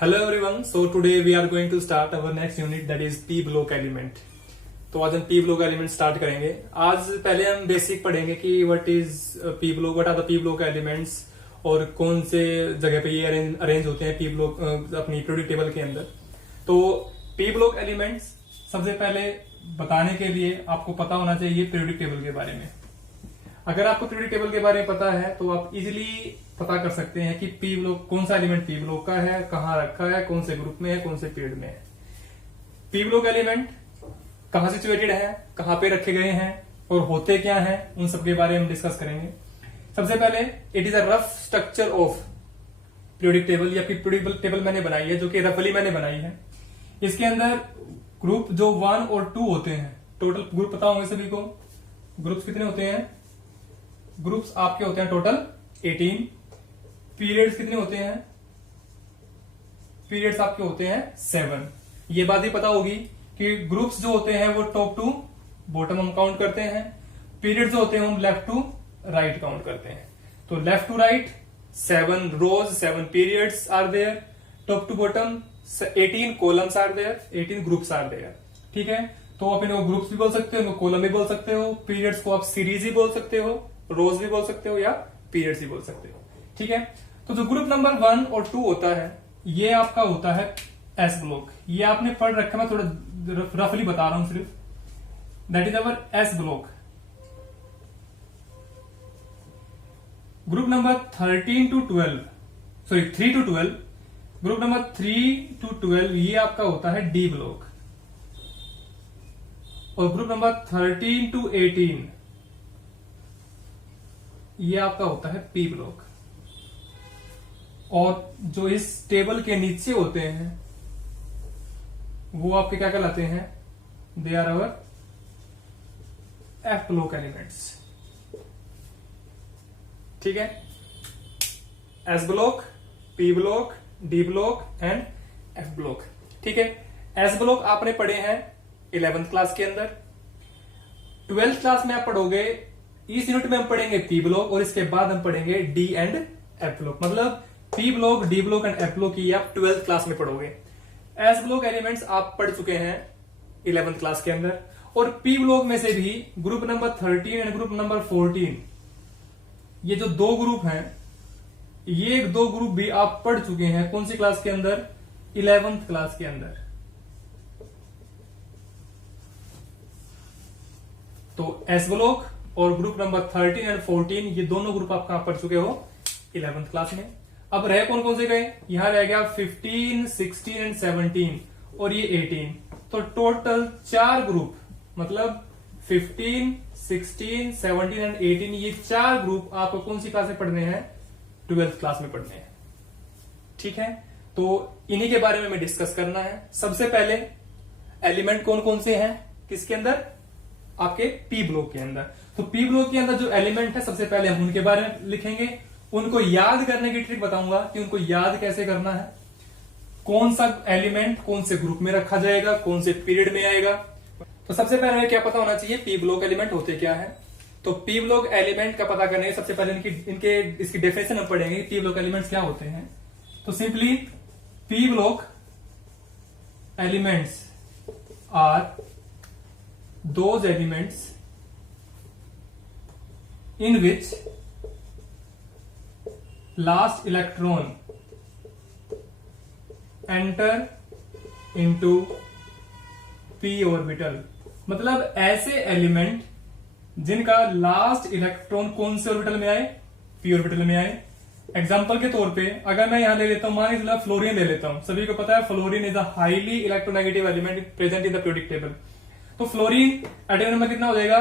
Hello everyone. So today we are going to start our next unit, that is p block element. तो आज हम p block element start करेंगे. आज पहले हम बेसिक पढ़ेंगे कि what are the p block elements और कौन से जगह पे ये अरेंज होते हैं p block अपनी पीरियोडिक टेबल के अंदर. तो p block elements सबसे पहले बताने के लिए आपको पता होना चाहिए पीरियोडिक टेबल के बारे में. अगर आपको पीरियोडिक टेबल के बारे में पता है तो आप इजीली पता कर सकते हैं कि पी ब्लॉक कौन सा एलिमेंट पी ब्लॉक का है, कहाँ रखा है, कौन से ग्रुप में है, कौन से पीरियड में है. पी ब्लॉक एलिमेंट कहाँ सिचुएटेड है, कहाँ पे रखे गए हैं और होते क्या हैं, उन सब के बारे में हम डिस्कस करेंगे. सबसे पहले it is a rough structure of periodic table या पीरियोडिक टेबल मैंने बनाई है, जो कि रफली मैंने बनाई है. इसके अंदर ग्रुप जो 1 और 2 होते हैं, टोटल ग्रुप पता होंगे सभी को. ग्रुप्स कितने होते हैं? ग्रुप्स आपके होते हैं टोटल 18. पीरियड्स कितने होते हैं? पीरियड्स आपके होते हैं 7. ये बात भी पता होगी कि ग्रुप्स जो होते हैं वो टॉप टू बॉटम हम काउंट करते हैं. पीरियड्स जो होते हैं हम लेफ्ट टू राइट काउंट करते हैं. तो left to right 7 rows 7 periods are there. Top to bottom 18 columns are there, 18 groups are there. ठीक है, तो आप इनको ग्रुप्स भी बोल सकते हो, इनको कॉलम भी बोल सकते हो. पीरियड्स को आप सीरीज ही बोल सकते हो, रोज भी बोल सकते हो या पीरियड्स भी बोल सकते हो. ठीक है, तो जो ग्रुप नंबर 1 और 2 होता है ये आपका होता है एस ब्लॉक. ये आपने पढ़ रखा है, मैं थोड़ा रफली बता रहा हूं सिर्फ. That is our S block. Group number 13 to 12, sorry 3 to 12, group number 3 to 12 ये आपका होता है डी ब्लॉक. और ग्रुप नंबर 13 टू 18 ये आपका होता है पी ब्लॉक. और जो इस टेबल के नीचे होते हैं वो आपके क्या कहलाते हैं? They are our F block elements. ठीक है, S block, P block, D block and F block. ठीक है, एस ब्लॉक आपने पढ़े हैं 11th क्लास के अंदर. 12th क्लास में आप पढ़ोगे, इस यूनिट में हम पढ़ेंगे पी ब्लॉक और इसके बाद हम पढ़ेंगे डी एंड एफ ब्लॉक. मतलब P block, D block and F block की आप 12th क्लास में पढ़ोगे. एस ब्लॉक एलिमेंट्स आप पढ़ चुके हैं 11th क्लास के अंदर. और पी ब्लॉक में से भी group number 13 and group number 14, ये जो दो ग्रुप हैं, ये दो ग्रुप भी आप पढ़ चुके हैं. कौन सी क्लास के अंदर? 11th क्लास के अंदर. तो एस ब्लॉक और ग्रुप नंबर 13 एंड 14 ये दोनों ग्रुप आप कहां पढ़ चुके हो? 11th क्लास में. अब रहे कौन कौन से गए? यहां रह गया 15, 16 एंड 17 और ये 18. तो टोटल 4 ग्रुप, मतलब 15, 16, 17 एंड 18, ये 4 ग्रुप आपको कौन सी क्लास में पढ़ने हैं? 12th क्लास में पढ़ने हैं. ठीक है, तो इन्हीं के बारे में हमें डिस्कस करना है. सबसे पहले एलिमेंट कौन कौन से हैं किसके अंदर? आपके पी ब्लॉक के अंदर. तो पी ब्लॉक के अंदर जो एलिमेंट है सबसे पहले हम उनके बारे में लिखेंगे. उनको याद करने की ट्रिक बताऊंगा कि उनको याद कैसे करना है. कौन सा एलिमेंट कौन से ग्रुप में रखा जाएगा, कौन से पीरियड में आएगा. तो सबसे पहले हमें क्या पता होना चाहिए पी ब्लॉक एलिमेंट होते क्या है. तो पी ब्लॉक एलिमेंट का पता करने के सबसे पहले इसकी डेफिनेशन हम पढ़ेंगे. पी ब्लॉक एलिमेंट्स क्या होते हैं. तो simply P block elements are those elements in which last electron enter into p orbital. मतलब ऐसे एलिमेंट जिनका लास्ट इलेक्ट्रॉन कौन से ऑर्बिटल में आए? पी ऑर्बिटल में आए. एग्जांपल के तौर पे अगर मैं यहां ले लेता हूं, मान लीजिए फ्लोरीन ले लेता हूं. सभी को पता है fluorine is a highly electronegative element present in the periodic table. तो फ्लोरीन एटॉमिक नंबर कितना हो जाएगा?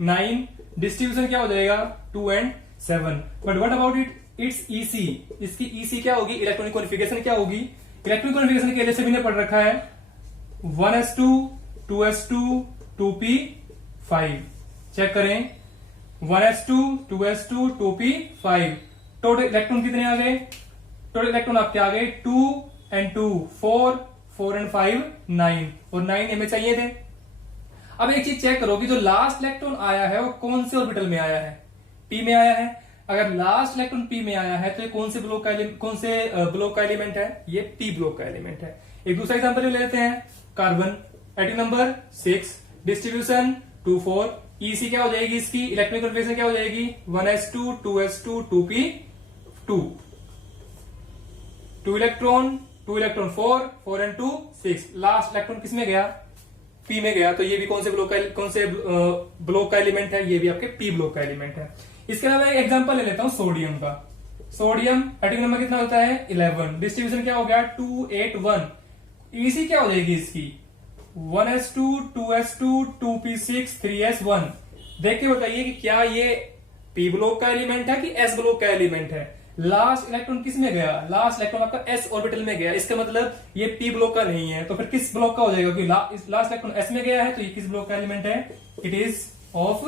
9. डिस्ट्रीब्यूशन क्या हो जाएगा? 2 and 7. But what about it's EC? इसकी ईसी क्या होगी? इलेक्ट्रॉनिक कॉन्फ़िगरेशन क्या होगी? इलेक्ट्रॉनिक कॉन्फ़िगरेशन के लिए सभी ने पढ़ रखा है 1s2, 2s2, 2p5. चेक करें 1s2, 2s2, 2p5. Total electron कितने आ गए? टोटल इलेक्ट्रॉन आपके आ गए 2 and 2 4, 4 and 5 9, और 9 हमें चाहिए थे. अब एक चीज चेक करो कि जो लास्ट इलेक्ट्रॉन आया है वो कौन से ऑर्बिटल में आया है? पी में आया है. अगर लास्ट इलेक्ट्रॉन पी में आया है तो ये कौन से ब्लॉक का एलिमेंट है? ये पी ब्लॉक का एलिमेंट है। एक दूसरा एग्जांपल ले लेते हैं, carbon, atom number 6, distribution 2 4, EC क्या हो जाएगी इसकी, इलेक्ट्रॉनिक कॉन्फ़िगरेशन क्या हो जाएगी, 1s2 2s2 2p2, 2 electron 4 4 and 2 6, last electron किस में गया, पी में गया। तो ये भी कौन से ब्लॉक का एलिमेंट है, ये भी आपके पी ब्लॉक का एलिमेंट है। इसके अलावा एक एग्जांपल ले लेता हूं सोडियम का। सोडियम एटॉमिक नंबर कितना होता है 11, डिस्ट्रीब्यूशन क्या हो गया 2 8 1, ईसी क्या हो जाएगी इसकी 1s2 2s2 2p6 3s1। देख के बताइए कि क्या ये पी ब्लॉक का एलिमेंट है कि एस ब्लॉक का एलिमेंट है। लास्ट इलेक्ट्रॉन किस में गया, लास्ट इलेक्ट्रॉन आपका एस ऑर्बिटल में गया, इसका मतलब ये पी ब्लॉक का नहीं है। तो फिर किस ब्लॉक का हो जाएगा, क्योंकि लास्ट इलेक्ट्रॉन एस में गया है, तो ये किस ब्लॉक का एलिमेंट है, it is of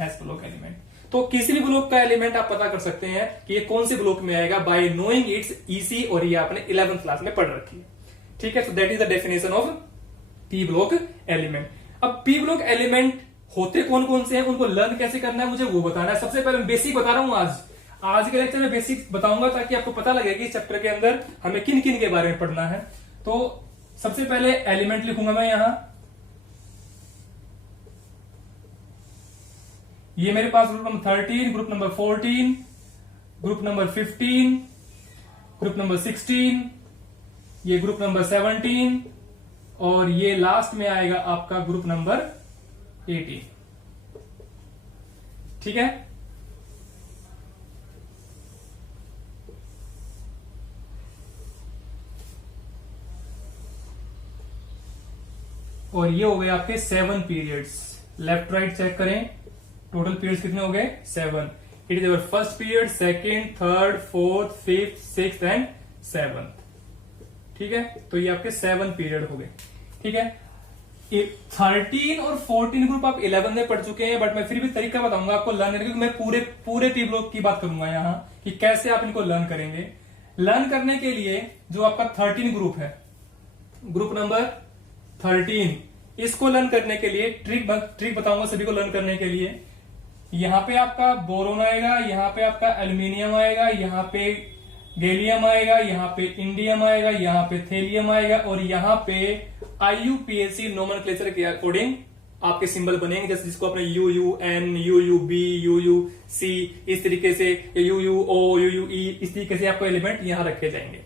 S block element. तो किसी भी ब्लॉक का एलिमेंट आप पता कर सकते हैं कि ये कौन से ब्लॉक में आएगा बाय नोइंग इट्स ईसी, और ये आपने 11th क्लास में पढ़ रखी है। ठीक है, so that is the definition of P block element. अब पी ब्लॉक एलिमेंट होते कौन कौन से हैं, उनको लर्न कैसे करना है मुझे वो बताना है। सबसे पहले बेसिक बता रहा हूं, आज के लेक्चर में बेसिक बताऊंगा ताकि आपको पता लगे कि चैप्टर के अंदर हमें किन किन के बारे में पढ़ना है। तो सबसे पहले एलिमेंट लिखूंगा मैं यहां, ये मेरे पास group number 13, group number 14, group number 15, group number 16, ये ग्रुप नंबर 17, और ये लास्ट में आएगा आपका ग्रुप नंबर 18। ठीक है, और ये हो गए आपके 7 पीरियड्स। लेफ्ट राइट चेक करें, टोटल पीरियड्स कितने हो गए 7। It is our first period, second, third, fourth, fifth, sixth and 7th। ठीक है, तो ये आपके 7 पीरियड हो गए। ठीक है, 13 और 14 ग्रुप आप 11 में पढ़ चुके हैं, बट मैं फिर भी तरीका बताऊंगा आपको लर्न करने, क्योंकि मैं पूरे पी ब्लॉक की बात करूंगा यहाँ कि कैसे आप इनको लर्न करेंगे। लर्न करने के लिए जो आपका 13 ग्रुप है, ग्रुप नंबर 13, इसको लर्न करने के लिए ट्रिक बताऊंगा सभी को लर्न करने के लिए। यहां पे आपका बोरोन आएगा, यहां पे आपका एल्यूमिनियम आएगा, यहां पे गैलियम आएगा, यहाँ पे इंडियम आएगा, यहाँ पे थेलियम आएगा, और यहाँ पे IUPAC नोमेनक्लेचर के अकॉर्डिंग आपके सिंबल बनेंगे, जैसे जिसको आपने UUN, UUB, UUC इस तरीके से, UUO, UUE इस तरीके से आपको एलिमेंट यहां रखे जाएंगे।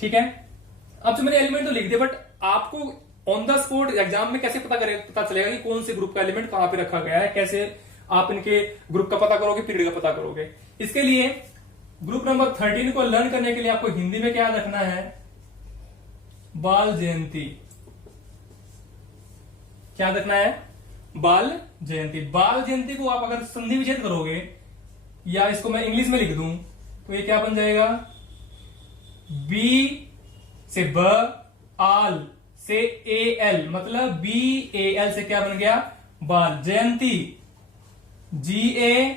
ठीक है, अब जो मैंने एलिमेंट तो लिख दिया, बट आपको ऑन द स्पॉट एग्जाम में कैसे पता चलेगा कि कौन से ग्रुप का एलिमेंट कहां पे रखा गया है, कैसे आप इनके ग्रुप का पता करोगे, पीरियड का पता करोगे। इसके लिए ग्रुप नंबर 13 को लर्न करने के लिए आपको हिंदी में क्या रखना है, बाल जयंती। क्या रखना है, बाल जयंती। बाल जयंती को आप अगर संधि विच्छेद करोगे, या इसको मैं इंग्लिश में लिख दूं, तो ये क्या बन जाएगा, बी से ब, आल से AL, मतलब BAL से क्या बन गया, बाल। जयंती GAINTL,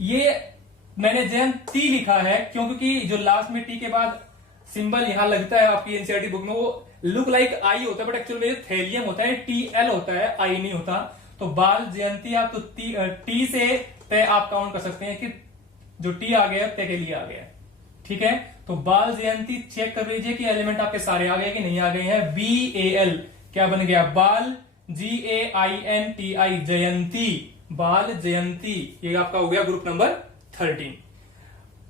ये मैंने जयंती लिखा है क्योंकि जो लास्ट में टी के बाद सिंबल यहां लगता है आपकी एनसीईआरटी बुक में, वो लुक लाइक आई होता है, बट एक्चुअल में थेलियम होता है, TL होता है, आई नहीं होता। तो बाल जयंती आप तो टी से तय आप काउंट कर सकते हैं कि जो टी आ गया तय के लिए आ गया। ठीक है, तो बाल जयंती चेक कर लीजिए कि एलिमेंट आपके सारे आ गए कि नहीं आ गए हैं। BAL क्या बन गया, बाल, GAINTI जयंती, बाल जयंती, ये आपका हो गया ग्रुप नंबर 13।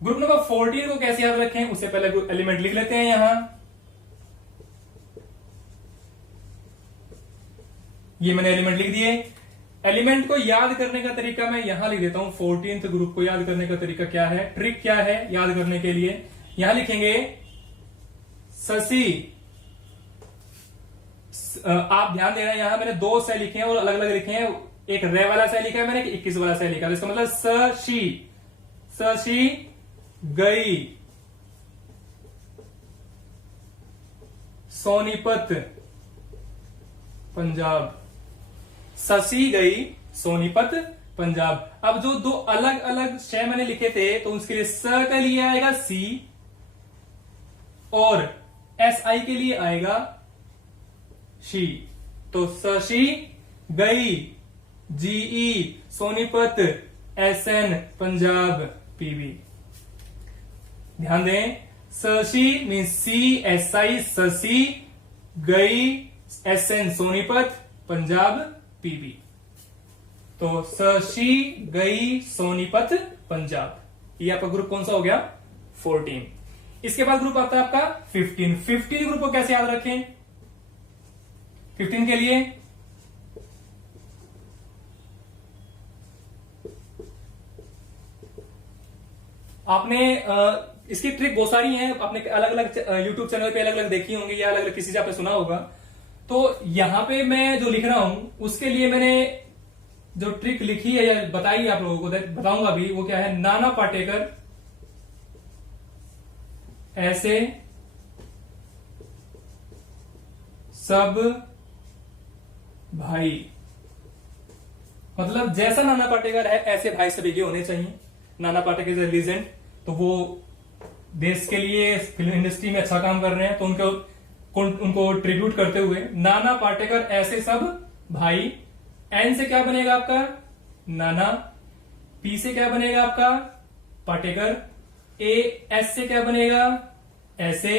ग्रुप नंबर 14 को कैसे याद रखें, उससे पहले एलिमेंट लिख लेते हैं यहां। ये मैंने एलिमेंट लिख दिए। एलिमेंट को याद करने का तरीका मैं यहां लिख देता हूं। 14th ग्रुप को याद करने का तरीका क्या है, ट्रिक क्या है याद करने के लिए, यहां लिखेंगे शशि। आप ध्यान देना, यहां मैंने 2 से लिखे हैं और अलग अलग लिखे हैं, एक रे वाला से लिखा है मैंने, 21 वाला से लिखा है। इसका मतलब शशि गई सोनीपत पंजाब, शशि गई सोनीपत पंजाब। अब जो 2 अलग अलग शय मैंने लिखे थे, तो उसके लिए स के लिए आएगा C और SI के लिए आएगा शी। तो शशि गई GE Sonipat, SN Punjab, PB. ध्यान दें, शशि मीन्स CSI शशि, गई SN सोनीपत, पंजाब, पीबी। तो शशि गई सोनीपत पंजाब, ये आपका ग्रुप कौन सा हो गया? 14। इसके बाद ग्रुप आता है आपका 15। 15 ग्रुप को कैसे याद रखें? 15 के लिए आपने इसकी ट्रिक बहुत सारी है, आपने अलग अलग यूट्यूब चैनल पे अलग अलग देखी होंगी या अलग अलग किसी से आपने सुना होगा। तो यहां पे मैं जो लिख रहा हूं उसके लिए मैंने जो ट्रिक लिखी है या बताई आप लोगों को बताऊंगा अभी, वो क्या है? नाना पाटेकर ऐसे सब भाई, मतलब जैसा नाना पाटेकर है ऐसे भाई सभी के होने चाहिए। Nana Patekar is a legend, तो वो देश के लिए फिल्म इंडस्ट्री में अच्छा काम कर रहे हैं, तो उनको ट्रिब्यूट करते हुए नाना पाटेकर ऐसे सब भाई। एन से क्या बनेगा आपका? नाना। पी से क्या बनेगा आपका? पाटेकर। एस से क्या बनेगा? ऐसे।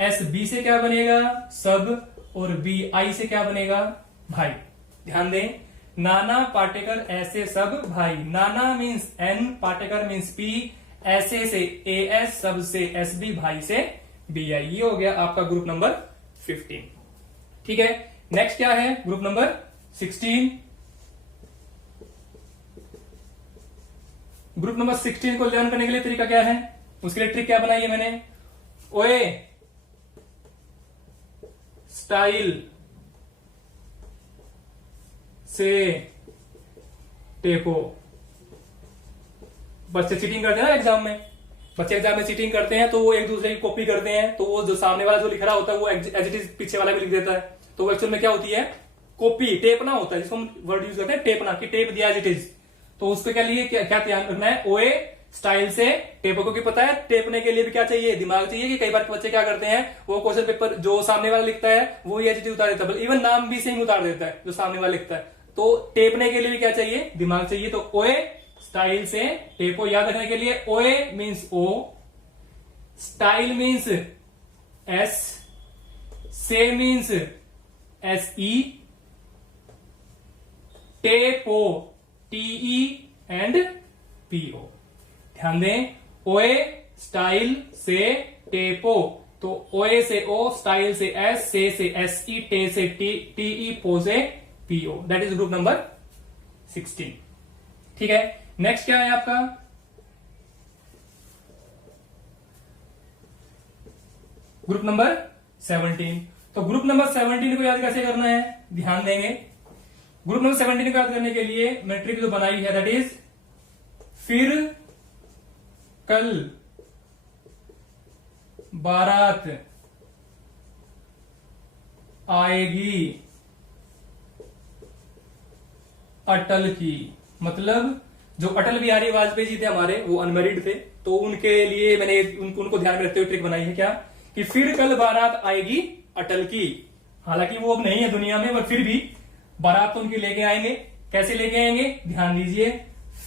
एस बी से क्या बनेगा? सब। और बी आई से क्या बनेगा? भाई। ध्यान दें, नाना पाटेकर ऐसे सब भाई। Nana means N, Patekar means P, ऐसे से एएस, सब से एसबी, भाई से बीआई। ये हो गया आपका ग्रुप नंबर 15। ठीक है, नेक्स्ट क्या है? Group number 16। ग्रुप नंबर 16 को लर्न करने के लिए तरीका क्या है? उसके लिए ट्रिक क्या बनाई है मैंने? ओए स्टाइल से टेपो। बच्चे चीटिंग करते हैं ना एग्जाम में, बच्चे एग्जाम में चीटिंग करते हैं तो वो एक दूसरे की कॉपी करते हैं, तो वो जो सामने वाला जो लिख रहा होता है वो एज इट इज पीछे वाला भी लिख देता है। तो वो एक्चुअल में क्या होती है? कॉपी, टेपना होता है, जिसको हम वर्ड यूज करते हैं टेपना, कि टेप दिया एज इट इज। तो उसके क्या लिए क्या ध्यान रखना है? ओए स्टाइल से टेपो, क्योंकि पता है टेपने के लिए भी क्या चाहिए? दिमाग चाहिए। कि कई बार बच्चे क्या करते हैं, वो क्वेश्चन पेपर जो सामने वाला लिखता है वो एज इट इज उतार देता है, इवन नाम भी सेम उतार देता है जो सामने वाला लिखता है। तो टेपने के लिए भी क्या चाहिए? दिमाग चाहिए। तो ओए स्टाइल से टेपो, याद रखने के लिए ओए means O, style means S, से मीन्स SE, टेपो TE एंड PO। ध्यान दें, ओए स्टाइल से टेपो, तो ओए से O, स्टाइल से S, से SE, टे से TE, पो से PO। That is group number 16। ठीक है, नेक्स्ट क्या है आपका? Group number 17। तो ग्रुप नंबर 17 को याद कैसे करना है? ध्यान देंगे, ग्रुप नंबर 17 को याद करने के लिए मैंने ट्रिक जो बनाई है, दैट इज फिर कल बारात आएगी अटल की। मतलब जो अटल बिहारी वाजपेयी जी थे हमारे, वो अनमेरिड थे, तो उनके लिए मैंने उनको ध्यान में रखते हुए ट्रिक बनाई है। क्या? कि फिर कल बारात आएगी अटल की। हालांकि वो अब नहीं है दुनिया में, पर फिर भी बारात तो उनकी लेके आएंगे। कैसे लेके आएंगे? ध्यान दीजिए,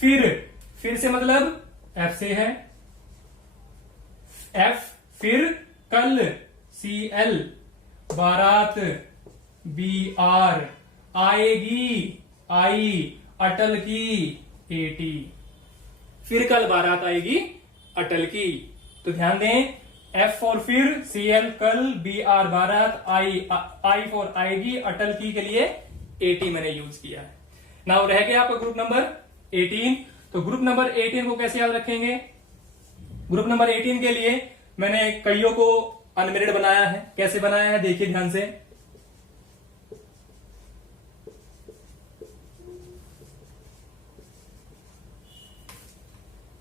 फिर से मतलब एफ से है, एफ, फिर कल CL, बारात BR, आएगी आई, अटल की AT। फिर कल बारात आएगी अटल की। तो ध्यान दें, F फॉर फिर, CL कल, BR बारात, I फॉर आएगी, अटल की के लिए AT मैंने यूज किया है। नाउ रह गया आपका ग्रुप नंबर 18। तो ग्रुप नंबर 18 को कैसे याद रखेंगे? ग्रुप नंबर 18 के लिए मैंने कईयों को अनमेरिड बनाया है। कैसे बनाया है देखिए ध्यान से।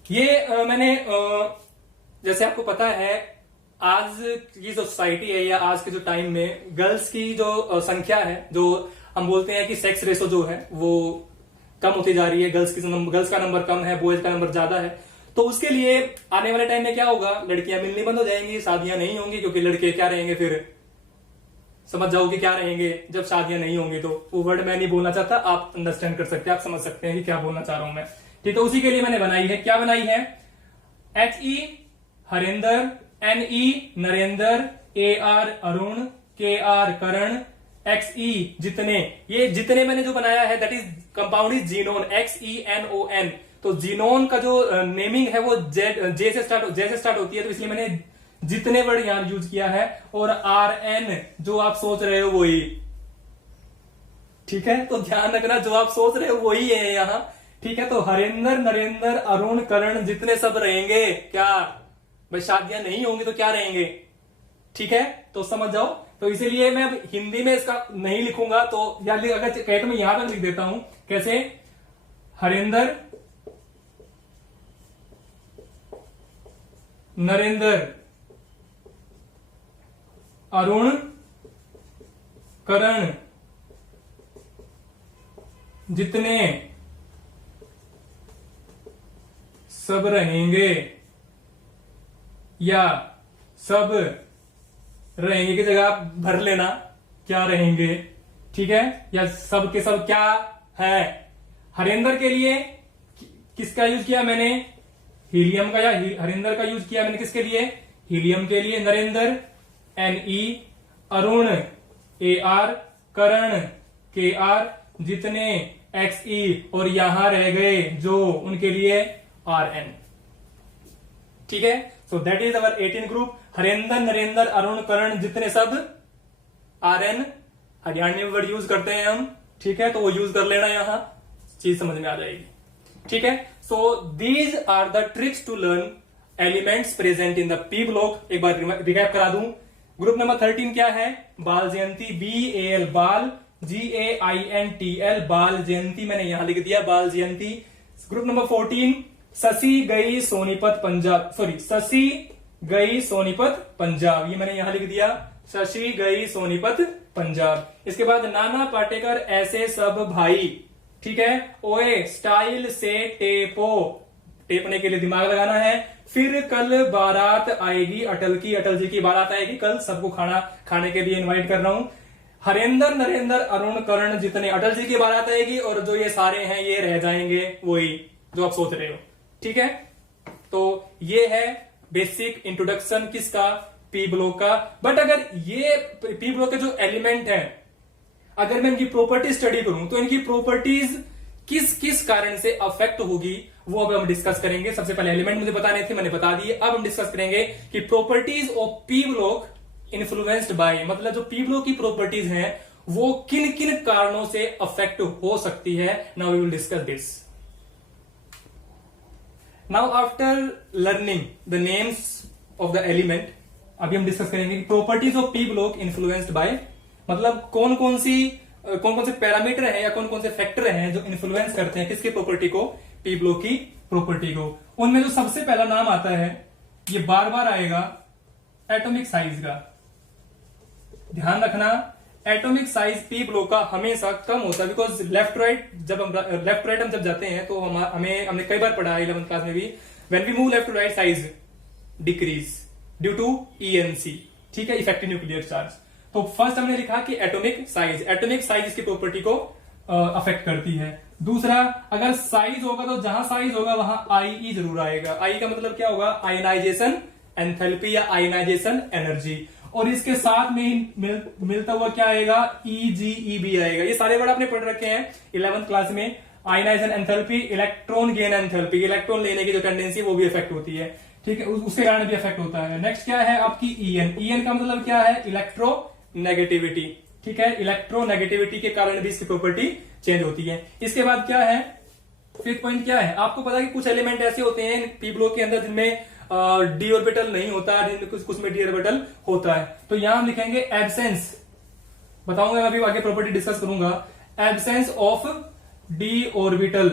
ये मैंने जैसे आपको पता है, आज की जो सोसाइटी है या आज के जो टाइम में गर्ल्स की जो संख्या है, जो हम बोलते हैं कि सेक्स रेशो जो है वो कम होती जा रही है। गर्ल्स का नंबर कम है, बॉयज का नंबर ज्यादा है। तो उसके लिए आने वाले टाइम में क्या होगा? लड़कियां मिलनी बंद हो जाएंगी, शादियां नहीं होंगी, क्योंकि लड़के क्या रहेंगे फिर समझ जाओ कि क्या रहेंगे जब शादियां नहीं होंगी। तो वो वर्ड मैं नहीं बोलना चाहता, आप अंडरस्टैंड कर सकते हैं, आप समझ सकते हैं कि क्या बोलना चाह रहा हूं मैं। ठीक है, उसी के लिए मैंने बनाई है। क्या बनाई है? HE Harendra, NE Narendra, AR Arun, KR Karan, XE जितने। ये जितने मैंने जो बनाया है that is compound is xenon, XENON। तो जीनोन का जो नेमिंग है वो जे से स्टार्ट होती है, तो इसलिए मैंने जितने वर्ड यहां यूज किया है। और RN जो आप सोच रहे हो वही, ठीक है, तो ध्यान रखना जो आप सोच रहे हो वही है यहां। ठीक है, तो हरेंद्र नरेंद्र अरुण करण जितने सब रहेंगे क्या? भाई शादियां नहीं होंगी तो क्या रहेंगे? ठीक है, तो समझ जाओ। तो इसीलिए मैं अब हिंदी में इसका नहीं लिखूंगा, तो या अगर कहे तो मैं यहां तक लिख देता हूं। कैसे? हरेंद्र नरेंद्र अरुण करण जितने सब रहेंगे, या सब रहेंगे की जगह आप भर लेना क्या रहेंगे। ठीक है, या सब के सब क्या है। हरेंद्र के लिए किसका यूज किया मैंने? हीलियम का, या हरेंद्र का यूज किया मैंने किसके लिए? हीलियम के लिए। नरेंद्र NE, अरुण AR, करण KR, जितने XE, और यहां रह गए जो उनके लिए RN। ठीक है, so that is our 18 group. Harendra Narendra Arun Karan जितने सब RN। हरियाणवी वर्ड यूज करते हैं हम, ठीक है, तो वो यूज कर लेना, यहां चीज समझ में आ जाएगी। ठीक है, so these are the tricks to learn elements present in the P block. एक बार रिकैप करा दूं। ग्रुप नंबर 13 क्या है? बाल जयंती, BAL बाल, GAINTL बाल जयंती, मैंने यहां लिख दिया बाल जयंती। ग्रुप नंबर 14 शशि गई सोनीपत पंजाब, सॉरी शशि गई सोनीपत पंजाब, ये मैंने यहां लिख दिया शशि गई सोनीपत पंजाब। इसके बाद नाना पाटेकर ऐसे सब भाई, ठीक है। ओए स्टाइल से टेपो, टेपने के लिए दिमाग लगाना है। फिर कल बारात आएगी अटल की, अटल जी की बारात आएगी कल, सबको खाना खाने के लिए इनवाइट कर रहा हूं। हरेंद्र नरेंद्र अरुण करण जितने, अटल जी की बारात आएगी और जो ये सारे हैं ये रह जाएंगे, वही जो आप सोच रहे हो। ठीक है, तो ये है बेसिक इंट्रोडक्शन किसका? पी ब्लॉक का। बट अगर ये पी ब्लॉक के जो एलिमेंट है, अगर मैं इनकी प्रॉपर्टी स्टडी करूं तो इनकी प्रॉपर्टीज किस किस कारण से अफेक्ट होगी वो अब हम डिस्कस करेंगे। सबसे पहले एलिमेंट मुझे बताने थे, मैंने बता दिए। अब हम डिस्कस करेंगे कि properties of P block influenced by, मतलब जो पी ब्लॉक की प्रॉपर्टीज हैं वो किन किन कारणों से अफेक्ट हो सकती है। Now we will discuss this. Now after learning the names of the element, अभी हम डिस्कस करेंगे properties of P block influenced by, मतलब कौन कौन से पैरामीटर हैं या कौन कौन से फैक्टर हैं जो इन्फ्लुएंस करते हैं किसकी प्रॉपर्टी को? पी ब्लॉक की प्रॉपर्टी को। उनमें जो सबसे पहला नाम आता है, ये बार बार आएगा, एटॉमिक साइज का। ध्यान रखना, एटॉमिक साइज पी ब्लॉक का हमेशा कम होता है, बिकॉज लेफ्ट राइट हम जब जाते हैं तो हमने कई बार पढ़ा 11th क्लास में भी, when we move left to right size decreases due to ENC, ठीक है, इफेक्टिव न्यूक्लियर चार्ज। तो फर्स्ट हमने लिखा कि एटॉमिक साइज इसकी प्रॉपर्टी को अफेक्ट करती है। दूसरा, अगर साइज होगा तो जहां साइज होगा वहां IE जरूर आएगा। आई का मतलब क्या होगा? आयनाइजेशन एंथैल्पी या आयनाइजेशन एनर्जी। और इसके साथ में मिलता हुआ क्या आएगा? EGEB आएगा। ये सारे वर्ड आपने पढ़ रखे हैं 11th क्लास में। Ionization enthalpy, electron gain enthalpy, electron लेने की जो टेंडेंसी वो भी इफेक्ट होती है, ठीक है, उसके कारण भी इफेक्ट होता है। नेक्स्ट क्या है आपकी? EN का मतलब क्या है? इलेक्ट्रोनेगेटिविटी, ठीक है, इलेक्ट्रोनेगेटिविटी के कारण भी इसकी प्रॉपर्टी चेंज होती है। इसके बाद क्या है? फिफ्थ पॉइंट क्या है? आपको पता है कि कुछ एलिमेंट ऐसे होते हैं पी ब्लॉक के अंदर जिनमें डी ऑर्बिटल नहीं होता, कुछ में डी ऑर्बिटल होता है। तो यहां हम लिखेंगे एब्सेंस, बताऊंगा अभी आगे प्रॉपर्टी डिस्कस करूंगा। Absence of D orbital.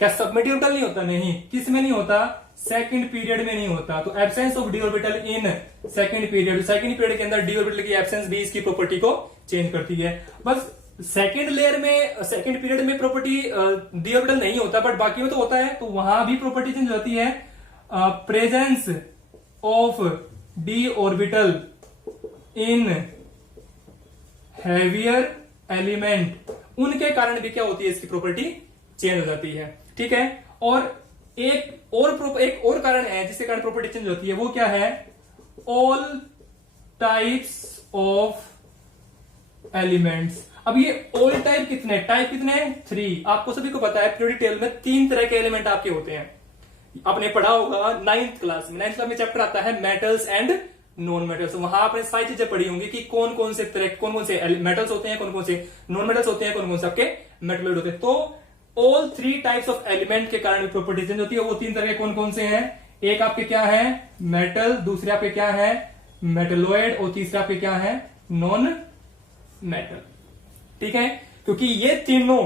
क्या सब में डी ऑर्बिटल नहीं होता? नहीं। किस में नहीं होता? सेकंड पीरियड में नहीं होता। तो absence of D orbital in second period, second period के अंदर डी ऑर्बिटल की एब्सेंस भी इसकी प्रॉपर्टी को चेंज करती है। बस सेकंड लेयर में, सेकंड पीरियड में प्रॉपर्टी डी ऑर्बिटल नहीं होता, बट बाकी में तो होता है, तो वहां भी प्रॉपर्टी चेंज होती है। Presence of D orbital in heavier element, उनके कारण भी क्या होती है, इसकी प्रॉपर्टी चेंज हो जाती है। ठीक है, और एक और कारण है जिसके कारण प्रॉपर्टी चेंज होती है, वो क्या है, ऑल टाइप्स ऑफ एलिमेंट्स। अब ये ऑल टाइप कितने, टाइप कितने, 3। आपको सभी को पता है पीरियोडिक टेबल में 3 तरह के एलिमेंट आपके होते हैं। आपने पढ़ा होगा 9th क्लास में चैप्टर आता है मेटल्स एंड नॉन मेटल्स। वहां आपने सारी चीजें पढ़ी होंगी कि कौन कौन से मेटल्स होते हैं, कौन कौन से नॉन मेटल्स होते हैं, कौन कौन से आपके मेटलॉइड होते हैं। तो ऑल 3 टाइप्स ऑफ एलिमेंट के कारण प्रॉपर्टी चेंज होती है। वो 3 तरह के कौन कौन से हैं, एक आपके क्या है, मेटल, दूसरे आपके क्या है, मेटलॉइड, और तीसरा आपके क्या है, नॉन मेटल। ठीक है, क्योंकि ये तीनों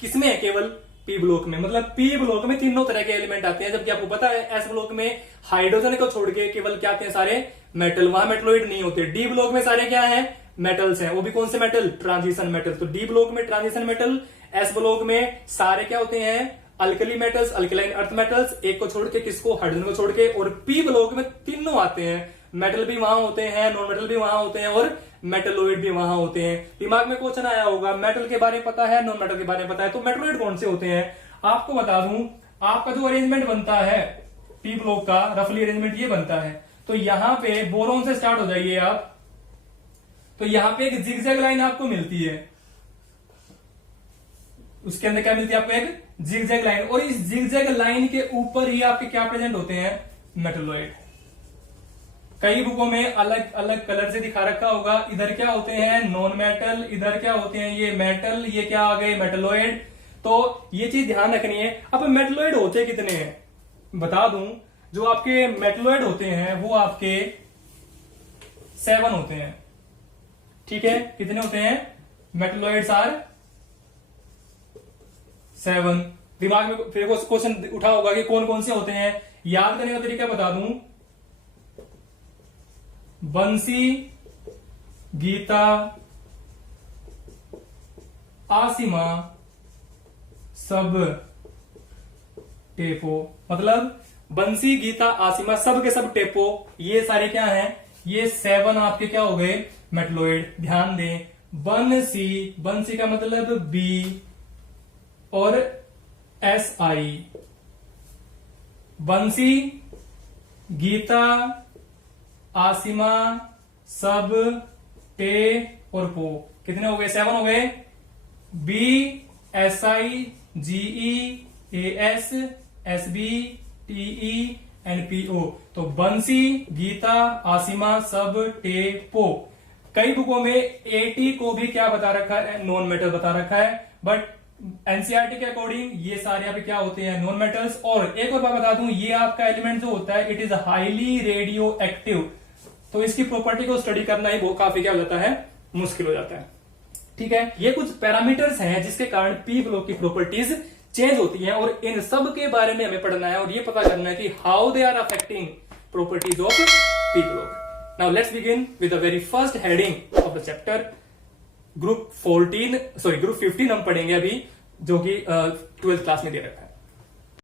किसमें है, केवल पी ब्लॉक में। मतलब पी ब्लॉक में तीनों तरह के एलिमेंट आते हैं, जबकि आपको पता है एस ब्लॉक में हाइड्रोजन को छोड़ के केवल क्या आते हैं, सारे मेटल, वहां मेटलॉइड नहीं होते। डी ब्लॉक में सारे क्या है, मेटल्स हैं, वो भी कौन से मेटल, ट्रांजिशन मेटल। तो डी ब्लॉक में ट्रांजिशन मेटल, एस ब्लॉक में सारे क्या होते हैं, alkali metals, alkaline earth metals, एक को छोड़ के, किसको, हाइड्रोजन को छोड़ के। और पी ब्लॉक में तीनों आते हैं, मेटल भी वहां होते हैं, नॉन मेटल भी वहां होते हैं, और मेटलॉइड भी वहां होते हैं। दिमाग में क्वेश्चन आया होगा, मेटल के बारे में पता है, नॉन मेटल के बारे में पता है, तो मेटलॉइड कौन से होते हैं। आपको बता दूं, आपका जो अरेंजमेंट बनता है पी ब्लॉक का, रफली अरेंजमेंट ये बनता है। तो यहां पे बोरोन से स्टार्ट हो जाइए आप, तो यहां पे एक जिगजैग लाइन आपको मिलती है, उसके अंदर क्या मिलती है आपको, एक जिगजैग लाइन, और इस जिगजैग लाइन के ऊपर ही आपके क्या प्रेजेंट होते हैं, मेटलॉइड। कई बुकों में अलग अलग कलर से दिखा रखा होगा, इधर क्या होते हैं, नॉन मेटल, इधर क्या होते हैं, ये मेटल, ये क्या आ गए, मेटलॉइड। तो ये चीज ध्यान रखनी है। अब मेटलॉइड होते कितने हैं, बता दूं, जो आपके मेटलॉइड होते हैं वो आपके 7 होते हैं। ठीक है, कितने होते हैं, मेटलॉइड्स आर 7। दिमाग में फिर क्वेश्चन उठा होगा कि कौन कौन से होते हैं, याद करने का तरीका बता दूं, बंसी, गीता, आसिमा, सब, टेपो। मतलब बंसी, गीता, आसिमा, सब के सब टेपो, ये सारे क्या हैं, ये 7 आपके क्या हो गए, मेटलॉइड। ध्यान दें, बंसी का मतलब बी और एस आई, बंसी, गीता, आसिमा, सब, टे और पो, कितने हो गए, 7 हो गए। B, S I, GE, A S, S B, TE and PO. तो बंसी, गीता, आसिमा, सब, टे, पो। कई बुकों में एटी को भी क्या बता रखा है, नॉन मेटल बता रखा है, बट एनसीईआरटी के अकॉर्डिंग ये सारे यहाँ पे क्या होते हैं, नॉन मेटल्स। और एक और बात बता दूं, ये आपका एलिमेंट जो होता है, it is highly radio active. तो इसकी प्रॉपर्टी को स्टडी करना ही वो काफी क्या हो जाता है, मुश्किल हो जाता है। ठीक है, ये कुछ पैरामीटर्स हैं जिसके कारण पी ब्लॉक की प्रॉपर्टीज चेंज होती हैं, और इन सब के बारे में हमें पढ़ना है और ये पता करना है कि how they are affecting properties of P block. Now let's begin with the very first heading of the chapter. Group 15 हम पढ़ेंगे अभी, जो कि 12th क्लास में दे रखा है।